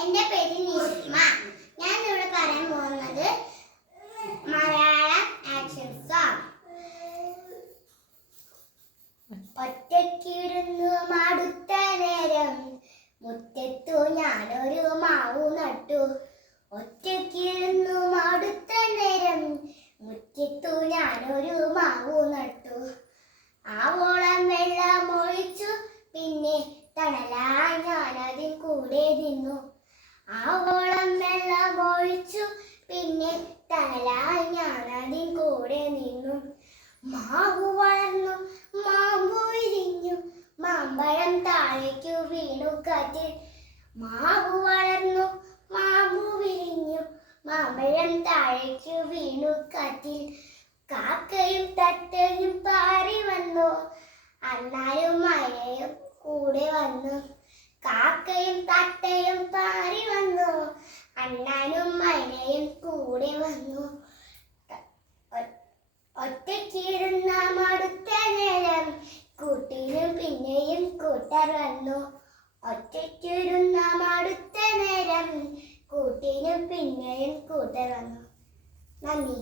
എൻ്റെ പേര് നിസ്മ. ഞാൻ ഇവിടെ പറയാൻ പോകുന്നത് മലയാളം ആക്ഷൻ സോങ്. ഒറ്റയ്ക്കിരുന്നു മടുത്ത നേരം മുറ്റത്തു ഞാനൊരു മാവു നട്ടു. ഒറ്റയ്ക്കിരുന്നു മടുത്ത നേരം മുറ്റത്തു ഞാനൊരു മാവു നട്ടു. ആവോളം വെള്ളം ഒഴിച്ചു, പിന്നെ തണലായി ഞാനതിൽ കൂടെ നിന്നു. ആവോളം വെള്ളം ഒഴിച്ചു, പിന്നെ തണലായി ഞാനതിൽ കൂടെ നിന്നു. മാവു വളർന്നു, മാമ്പു വിരിഞ്ഞു, മാമ്പഴം താഴേക്കു വീണു കാറ്റിൽ. മാവു വളർന്നു, മാമ്പു വിരിഞ്ഞു, മാമ്പഴം താഴേക്കു വീണു കാറ്റിൽ. കാക്കയും തത്തയും പാറി വന്നു, അണ്ണാനും മഴയും കൂടെ വന്നു. കാക്കയും തത്തയും പാറി വന്നു, അണ്ണാനും മഴയും കൂടെ വന്നു. ഒറ്റയ്ക്കിരുന്ന മടുത്ത നേരം കൂട്ടിനും പിന്നെയും കൂട്ടർ വന്നു. ഒറ്റയ്ക്കിരുന്ന മടുത്ത നേരം കൂട്ടിനും പിന്നെയും കൂട്ടർ വന്നു. നന്ദി.